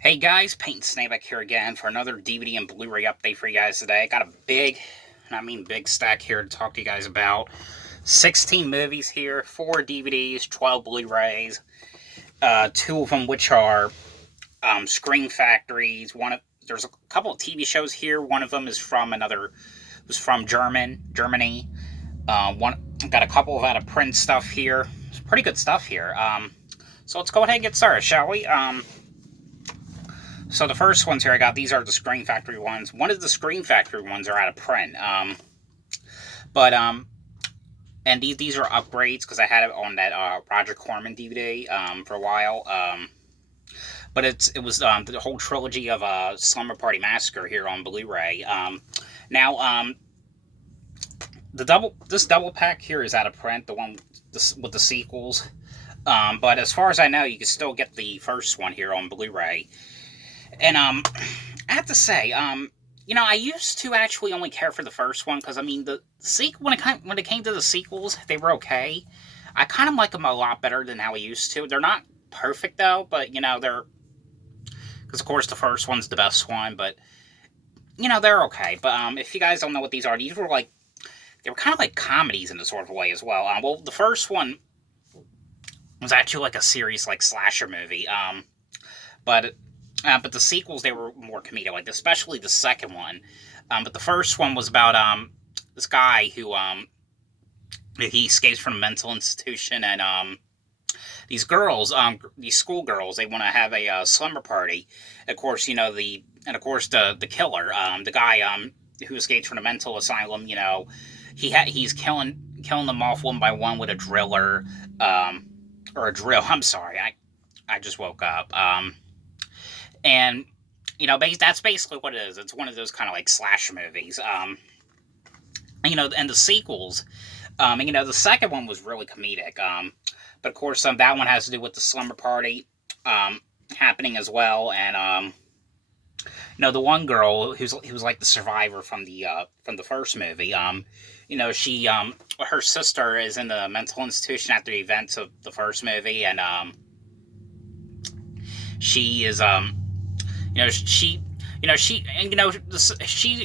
Hey guys, Paint Snakeback here again for another DVD and Blu-ray update for you guys today. Got a big, and I mean big stack here to talk to you guys about. 16 movies here, 4 DVDs, 12 Blu-rays, 2 of them which are Screen Factories. There's a couple of TV shows here. One of them is from Germany. Got a couple of out of print stuff here. It's pretty good stuff here. So let's go ahead and get started, shall we? So the first ones here I got, these are the Screen Factory ones. One of the Screen Factory ones are out of print. And these are upgrades because I had it on that Roger Corman DVD for a while. But it was the whole trilogy of Slumber Party Massacre here on Blu-ray. This double pack here is out of print, the one with the sequels. But as far as I know, you can still get the first one here on Blu-ray. And I have to say, I used to actually only care for the first one because I mean the sequel when it came to the sequels, they were okay. I kind of like them a lot better than how I used to. They're not perfect though, but they're because of course the first one's the best one, but they're okay. But if you guys don't know what these were they were kind of like comedies in a sort of way as well. Well, the first one was actually like a serious like slasher movie. But the sequels, they were more comedic, like especially the second one. But the first one was about this guy who he escapes from a mental institution, and these girls, these schoolgirls, they want to have a slumber party. Of course, the killer, the guy who escapes from a mental asylum, he's killing them off one by one with a driller, or a drill. I'm sorry, I just woke up. And, that's basically what it is. It's one of those kind of like slasher movies. And the sequels, the second one was really comedic. But of course, that one has to do with the slumber party happening as well. And, the one girl who was like the survivor from the first movie, she, her sister is in the mental institution after the events of the first movie. And, she is, she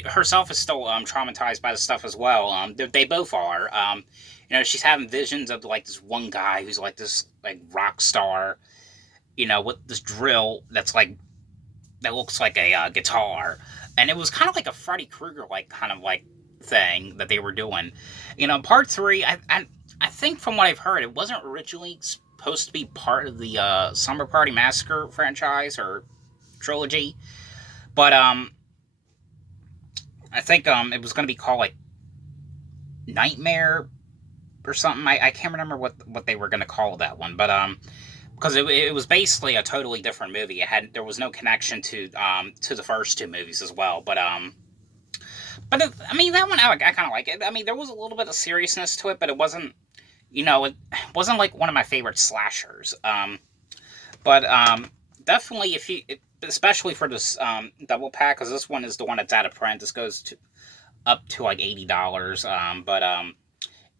herself is still traumatized by the stuff as well. They both are. She's having visions of like this one guy who's like this like rock star, with this drill that looks like a guitar, and it was kind of like a Freddy Krueger like kind of like thing that they were doing. Part 3, I think from what I've heard, it wasn't originally supposed to be part of the Slumber Party Massacre franchise or trilogy, but I think it was going to be called like Nightmare or something. I can't remember what they were going to call that one, but because it was basically a totally different movie. There was no connection to the first 2 movies as well, but that one I kind of like it. I mean, there was a little bit of seriousness to it, but it wasn't it wasn't like one of my favorite slashers. But definitely especially for this double pack, because this one is the one that's out of print. This goes up to like $80. But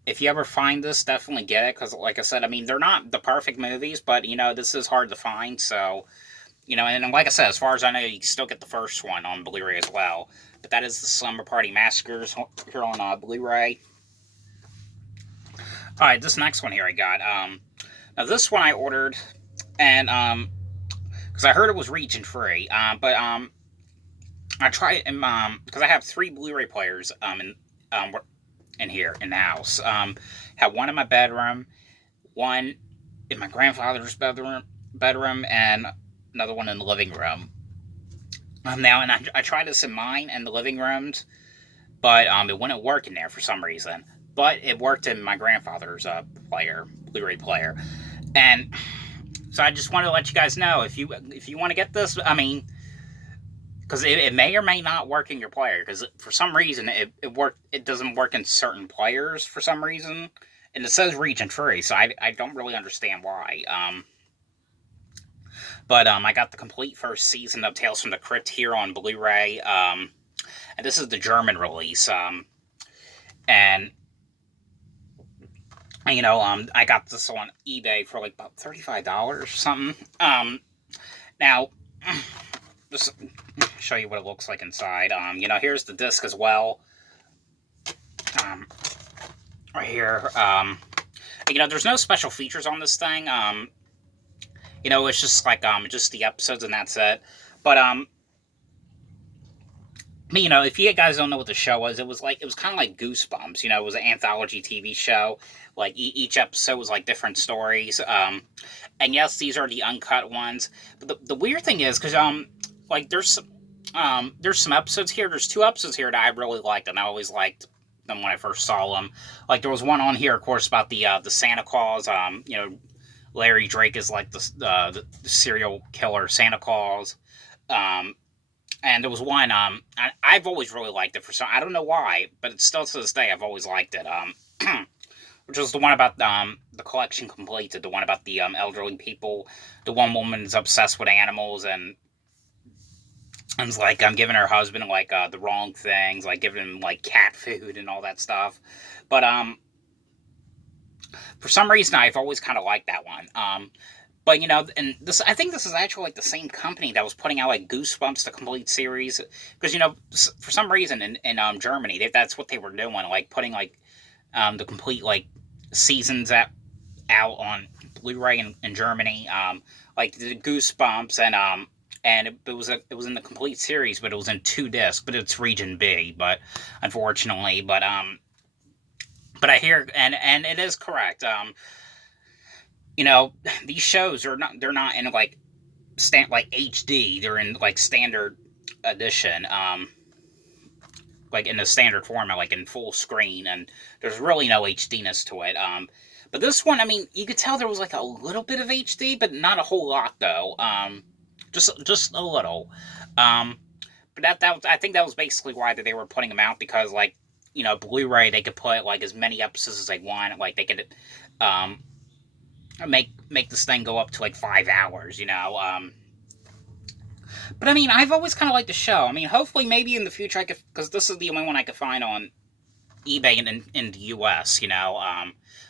if you ever find this, definitely get it, because like I said, I mean, they're not the perfect movies, but this is hard to find. So and like I said, as far as I know, you can still get the first one on Blu-ray as well. But that is the Slumber Party Massacres here on Blu-ray. All right, this next one here I got. Now this one I ordered, and because I heard it was region free, but I tried it because I have 3 Blu-ray players in here in the house. Have one in my bedroom, one in my grandfather's bedroom, and another one in the living room. And I tried this in mine and the living rooms, but it wouldn't work in there for some reason. But it worked in my grandfather's Blu-ray player, and so I just wanted to let you guys know, if you want to get this, I mean, because it may or may not work in your player, because for some reason it doesn't work in certain players for some reason, and it says region free, so I don't really understand why. But I got the complete first season of Tales from the Crypt here on Blu-ray, and this is the German release, and I got this on eBay for like about $35 or something. Now, just show you what it looks like inside. You know, here's the disc as well. Right here. You know, there's no special features on this thing. You know, it's just like just the episodes and that's it. But you know, if you guys don't know what the show was, it was kind of like Goosebumps. You know, it was an anthology TV show. Like each episode was like different stories. And yes, these are the uncut ones. But the weird thing is, because like there's some episodes here. There's 2 episodes here that I really liked, and I always liked them when I first saw them. Like there was one on here, of course, about the Santa Claus. You know, Larry Drake is like the serial killer Santa Claus. And there was one, I've always really liked it for some, I don't know why, but it's still to this day, I've always liked it, which was the one about, the collection completed, the one about the, elderly people. The one woman's obsessed with animals, and it's like, giving her husband, like, the wrong things, like, giving him, like, cat food and all that stuff. But, for some reason, I've always kind of liked that one, but, you know, and this, I think this is actually, like, the same company that was putting out, like, Goosebumps, the complete series. Because, you know, for some reason in Germany, that's what they were doing. Like, putting, like, the complete, like, seasons out on Blu-ray in Germany. Like, the Goosebumps, and it was in the complete series, but it was in 2 discs. But it's region B, but, unfortunately. But I hear, and it is correct, you know, these shows they're not in like HD. They're in like standard edition, like in the standard format, like in full screen, and there's really no HDness to it. But this one, I mean, you could tell there was like a little bit of HD, but not a whole lot though. Just a little. But that I think that was basically why they were putting them out, because like, you know, Blu-ray, they could put like as many episodes as they want. Like they could, make this thing go up to like 5 hours, you know. But I mean, I've always kind of liked the show. I mean, hopefully, maybe in the future I could, because this is the only one I could find on eBay in the US. You know,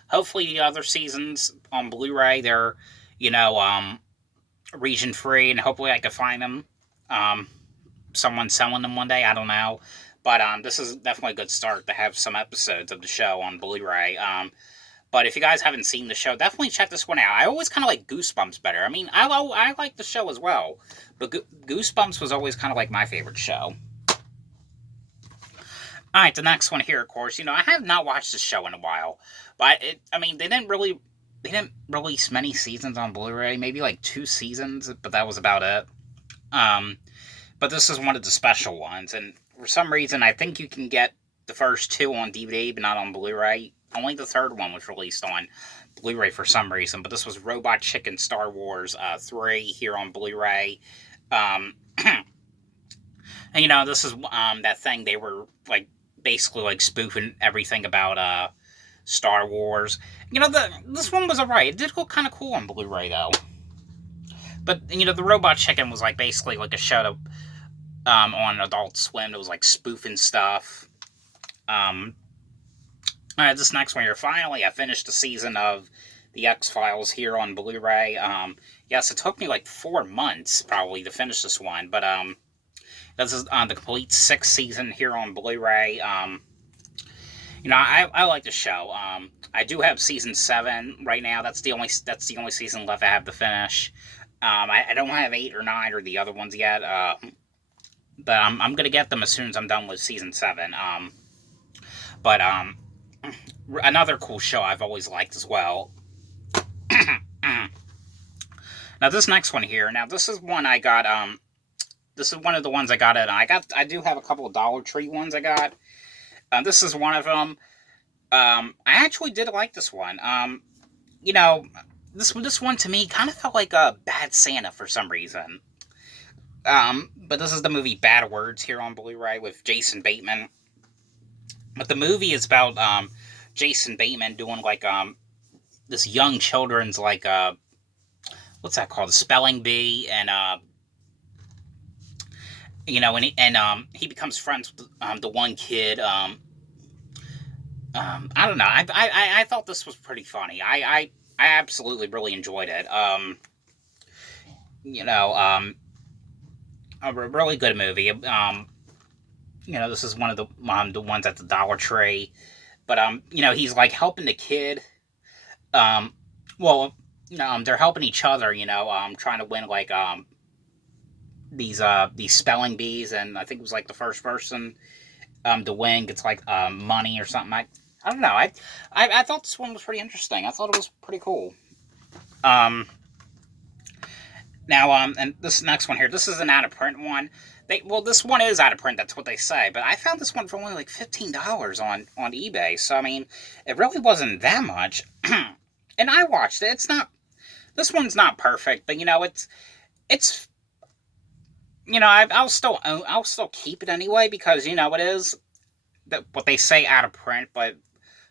hopefully the other seasons on Blu-ray they're, you know, region free, and hopefully I could find them. Someone selling them one day. I don't know, but this is definitely a good start to have some episodes of the show on Blu-ray. But if you guys haven't seen the show, definitely check this one out. I always kind of like Goosebumps better. I mean, I like the show as well, but Goosebumps was always kind of like my favorite show. Alright, the next one here, of course, you know, I have not watched this show in a while, but I mean, they didn't release many seasons on Blu-ray, maybe like 2 seasons, but that was about it. But this is one of the special ones, and for some reason, I think you can get the first 2 on DVD, but not on Blu-ray. Only the 3rd one was released on Blu-ray for some reason, but this was Robot Chicken Star Wars 3 here on Blu-ray. And, you know, this is that thing they were, like, basically, like, spoofing everything about Star Wars. You know, this one was alright. It did look kind of cool on Blu-ray, though. But, you know, the Robot Chicken was, like, basically, like, a show on Adult Swim that was, like, spoofing stuff. This next one here, finally, I finished the season of The X-Files here on Blu-ray. Yes, it took me like 4 months, probably, to finish this one, but, this is the complete 6th season here on Blu-ray. You know, I like the show. I do have season 7 right now. That's the only season left I have to finish. I don't have 8 or 9 or the other ones yet, but I'm gonna get them as soon as I'm done with season 7. But, another cool show I've always liked as well. Now, this next one here, now, this is one I got, this is one of the ones I got I do have a couple of Dollar Tree ones I got. This is one of them. I actually did like this one. You know, this one to me kind of felt like a Bad Santa for some reason. But this is the movie Bad Words here on Blu-ray with Jason Bateman. But the movie is about, Jason Bateman doing, like, this young children's, like, what's that called? A spelling bee, and, you know, and he becomes friends with, the one kid, I don't know, I thought this was pretty funny. I absolutely really enjoyed it. You know, a really good movie. This is one of the ones at the Dollar Tree, but he's like helping the kid. Um, well, they're helping each other. Trying to win like these spelling bees, and I think it was like the first person to win gets like money or something. I don't know. I thought this one was pretty interesting. I thought it was pretty cool. Um, and this next one here, this is an out of print one. This one is out of print. That's what they say. But I found this one for only like $15 on eBay. So I mean, it really wasn't that much. And I watched it. This one's not perfect, but it's I'll still keep it anyway because it is what they say out of print. But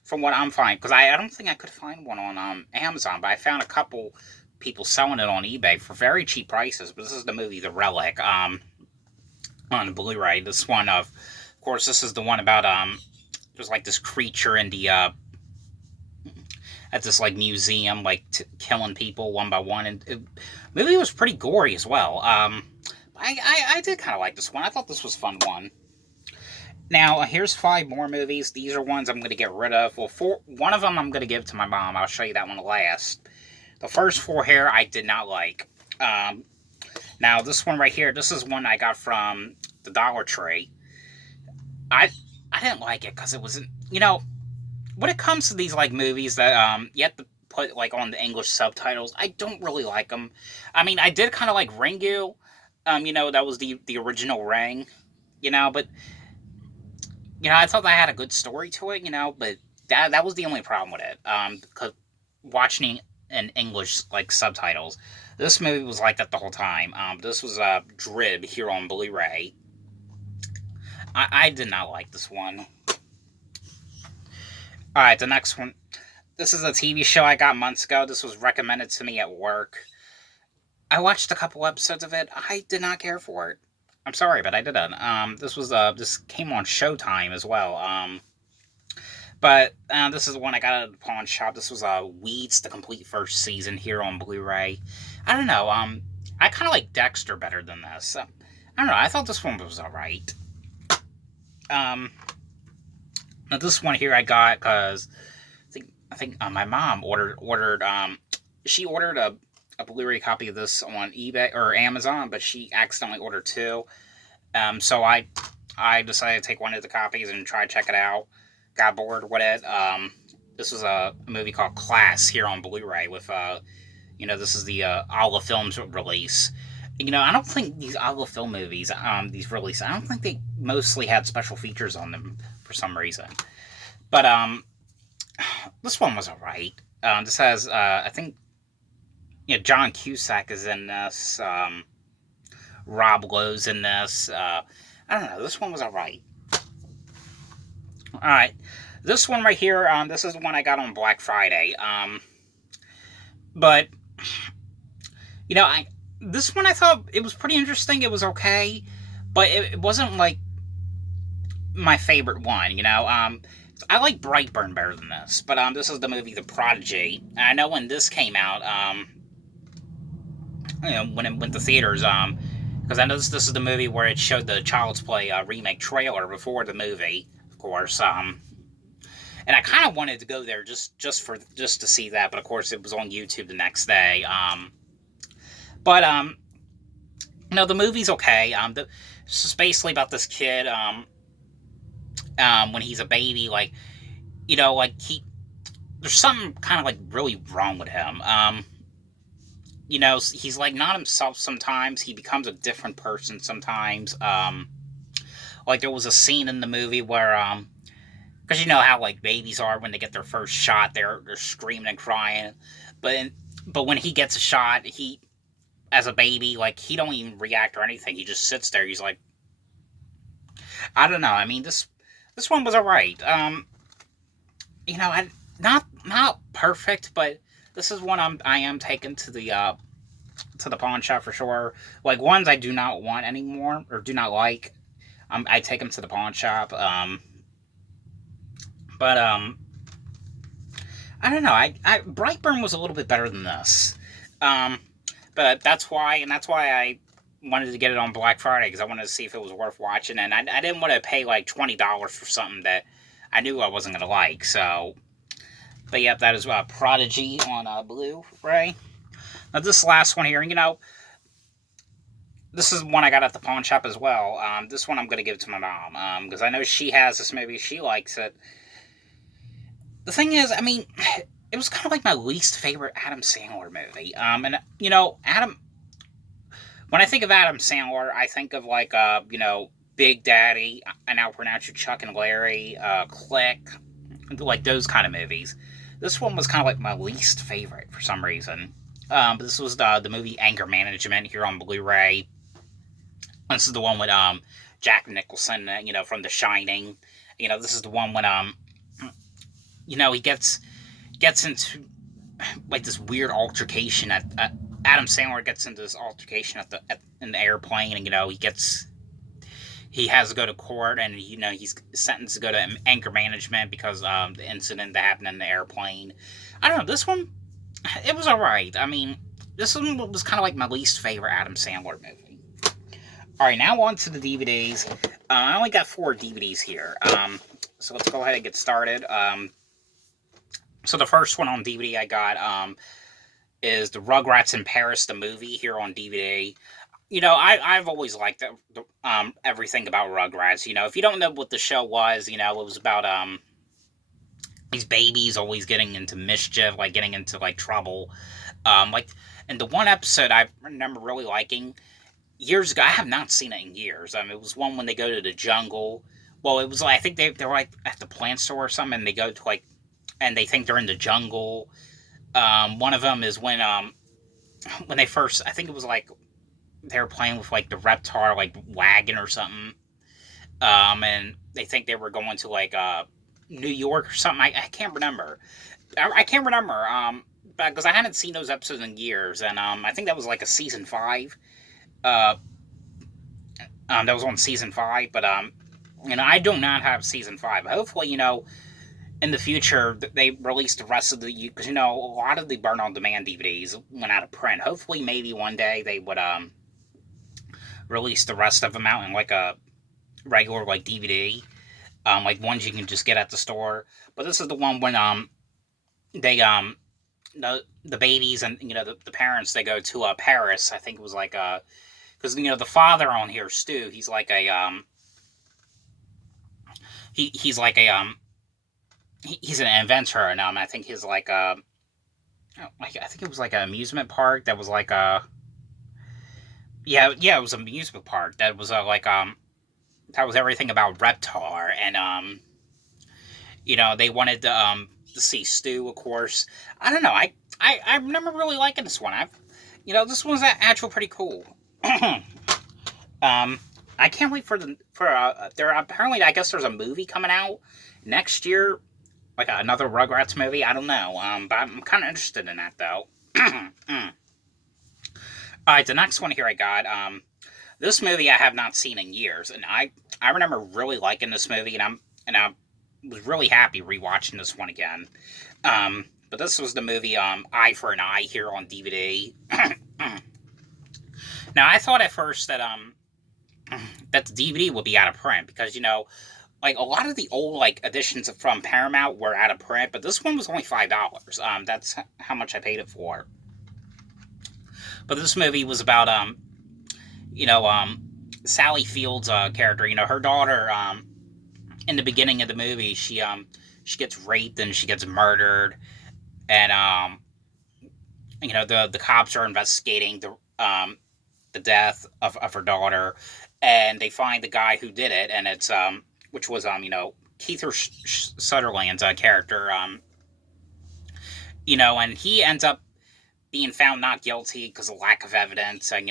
from what I'm finding, because I don't think I could find one on Amazon, but I found a couple people selling it on eBay for very cheap prices. But this is the movie The Relic on Blu-ray. This one of course, this is the one about there's like this creature in the at this like museum, like killing people one by one, and the movie was pretty gory as well. I did kind of like this one. I thought this was a fun one. Now, here's 5 more movies. These are ones I'm going to get rid of. Well, one of them I'm going to give to my mom. I'll show you that one last. The first 4 here I did not like. Now, this one right here, this is one I got from the Dollar Tree. I didn't like it because it wasn't, when it comes to these, like, movies that you have to put, like, on the English subtitles, I don't really like them. I mean, I did kind of like Ringu. That was the original Ring, but... I thought that had a good story to it, but that was the only problem with it. Because watching in English, like, subtitles, this movie was like that the whole time. This was DRIB here on Blu-ray. I did not like this one. Alright, the next one. This is a TV show I got months ago. This was recommended to me at work. I watched a couple episodes of it. I did not care for it. I'm sorry, but I didn't. This came on Showtime as well. But this is the one I got at the pawn shop. This was Weeds, the complete first season here on Blu-ray. I don't know. I kind of like Dexter better than this. I don't know. I thought this one was alright. Now this one here I got because I think my mom ordered. She ordered a Blu-ray copy of this on eBay or Amazon, but she accidentally ordered 2. So I decided to take one of the copies and try to check it out. Got bored with it. This was a movie called Class here on Blu-ray with this is the Olive Films release. I don't think these Olive Film movies, these releases, I don't think they mostly had special features on them for some reason. But this one was alright. This has I think John Cusack is in this. Rob Lowe's in this. I don't know. This one was alright. Alright. This one right here, this is the one I got on Black Friday. But, this one I thought it was pretty interesting. It was okay. But it wasn't, like, my favorite one, I like Brightburn better than this. But, this is the movie The Prodigy. And I know when this came out, when it went to theaters, because I know this is the movie where it showed the Child's Play remake trailer before the movie, of course, and I kind of wanted to go there just to see that, but of course it was on YouTube the next day, but the movie's okay. It's just basically about this kid, when he's a baby, like, there's something kind of, like, really wrong with him, he's, like, not himself sometimes. He becomes a different person sometimes. Like, there was a scene in the movie where, because you know how, like, babies are when they get their first shot, they're screaming and crying. But when he gets a shot, as a baby, like, he don't even react or anything. He just sits there. He's like, I don't know. I mean, this one was alright. Not perfect, but this is one I am taking to the pawn shop for sure. Like, ones I do not want anymore, or do not like, I take them to the pawn shop. But I don't know. Brightburn was a little bit better than this. But that's why I wanted to get it on Black Friday because I wanted to see if it was worth watching, and I didn't want to pay like $20 for something that I knew I wasn't gonna like. So, but yep, that is Prodigy on Blu-ray. Now this last one here, this is one I got at the pawn shop as well. This one I'm gonna give to my mom because I know she has this movie, she likes it. The thing is, I mean, it was kind of like my least favorite Adam Sandler movie. And Adam. When I think of Adam Sandler, I think of like Big Daddy. I now pronounce you Chuck and Larry, Click, like those kind of movies. This one was kind of like my least favorite for some reason. But this was the movie Anger Management here on Blu-ray. This is the one with Jack Nicholson, from The Shining. This is the one when he gets into like this weird altercation at Adam Sandler gets into this altercation in the airplane, and he has to go to court, and he's sentenced to go to anger management because the incident that happened in the airplane. I don't know, this one, it was alright. I mean, this one was kind of like my least favorite Adam Sandler movie. Alright, now on to the DVDs. I only got 4 DVDs here, so let's go ahead and get started. So the first one on DVD I got is the Rugrats in Paris, the movie, here on DVD. I've always liked everything about Rugrats. If you don't know what the show was, it was about these babies always getting into mischief, like getting into like trouble. And the one episode I remember really liking years ago, I have not seen it in years. It was one when they go to the jungle. Well, it was like, I think they were like at the plant store or something, and they go to and they think they're in the jungle. One of them is when they first, I think it was like they were playing with like the Reptar like wagon or something, and they think they were going to like New York or something. I can't remember. I can't remember because I hadn't seen those episodes in years, and I think that was like a season 5. That was on season 5, but I do not have season 5. Hopefully, in the future, they release the rest of because, a lot of the burn-on-demand DVDs went out of print. Hopefully, maybe one day they would release the rest of them out in, like, a regular, like, DVD. Like, ones you can just get at the store. But this is the one when, they, the babies and, the parents, they go to, Paris. I think it was, like, because, the father on here, Stu, he's like a, he's like a, he's an inventor, and I think he's like I think it was like an amusement park that was like it was an amusement park that was that was everything about Reptar, and they wanted to see Stu, of course. I don't know, I remember really liking this one. This one's actually pretty cool. I can't wait for there apparently, I guess there's a movie coming out next year. Like another Rugrats movie? I don't know. But I'm kind of interested in that, though. Alright, the next one here I got. This movie I have not seen in years. And I remember really liking this movie. And I was really happy rewatching this one again. But this was the movie Eye for an Eye here on DVD. Now, I thought at first that the DVD would be out of print. Because, like, a lot of the old, like, editions from Paramount were out of print, but this one was only $5. That's how much I paid it for. But this movie was about, Sally Field's character. Her daughter, in the beginning of the movie, she gets raped and she gets murdered, and, the cops are investigating the death of her daughter, and they find the guy who did it, and it's, which was, Kiefer Sutherland's character, and he ends up being found not guilty because of lack of evidence, and,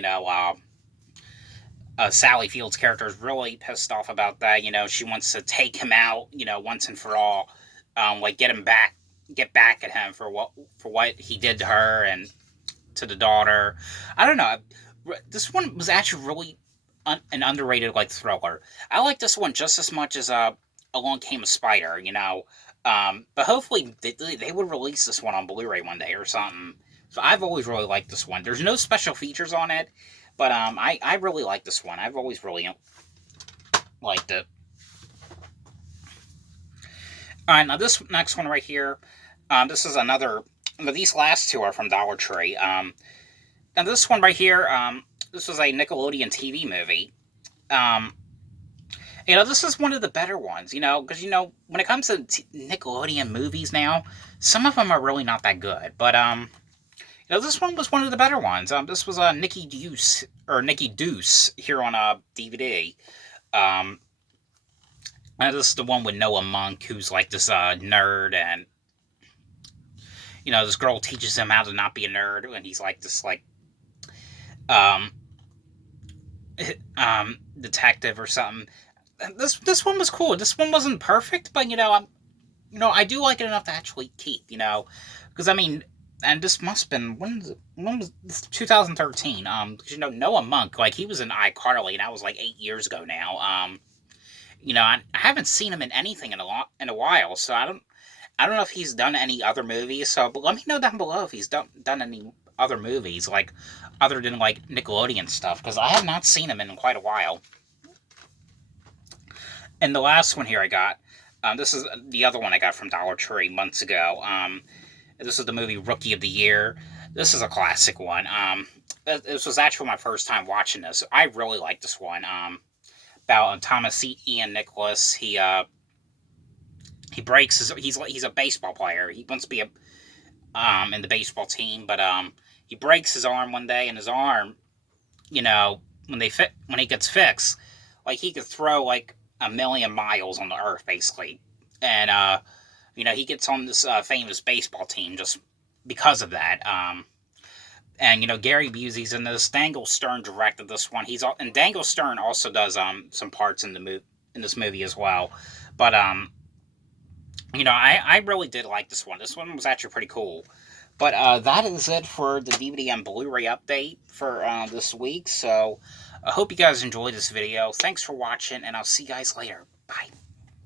Sally Field's character is really pissed off about that. She wants to take him out, once and for all, like, get back at him for what he did to her and to the daughter. I don't know, this one was actually really an underrated, like, thriller. I like this one just as much as Along Came a Spider, but hopefully they would release this one on Blu-ray one day or something. So I've always really liked this one. There's no special features on it, But I really like this one. I've always really liked it. Alright, now this next one right here, this is another, these last two are from Dollar Tree. Now this one right here, this was a Nickelodeon TV movie. This is one of the better ones, because, when it comes to Nickelodeon movies now, some of them are really not that good. But, this one was one of the better ones. This was Nicky DEUCE, or Nicky DEUCE, here on DVD. This is the one with Noah Monk, who's like this nerd, and, this girl teaches him how to not be a nerd, and he's like this, like, detective or something. This one was cool. This one wasn't perfect, but I do like it enough to actually keep. Because I mean, and this must have been when was this, 2013? Because Noah Monk, like, he was in iCarly, and that was like 8 years ago now. I haven't seen him in anything in a while, so I don't know if he's done any other movies. So, but let me know down below if he's done any other movies, like, other than, like, Nickelodeon stuff, because I have not seen him in quite a while. And the last one here I got, this is the other one I got from Dollar Tree months ago. This is the movie Rookie of the Year. This is a classic one. This was actually my first time watching this. I really like this one. About Thomas Ian Nicholas. He breaks his. He's a baseball player. He wants to be in the baseball team, but he breaks his arm one day, and his arm, when he gets fixed, like, he could throw like 1,000,000 miles on the earth, basically. And he gets on this famous baseball team just because of that. And Gary Busey's in this. Daniel Stern directed this one. And Daniel Stern also does some parts in this movie as well. But I really did like this one. This one was actually pretty cool. But that is it for the DVD and Blu-ray update for this week. So I hope you guys enjoyed this video. Thanks for watching, and I'll see you guys later. Bye.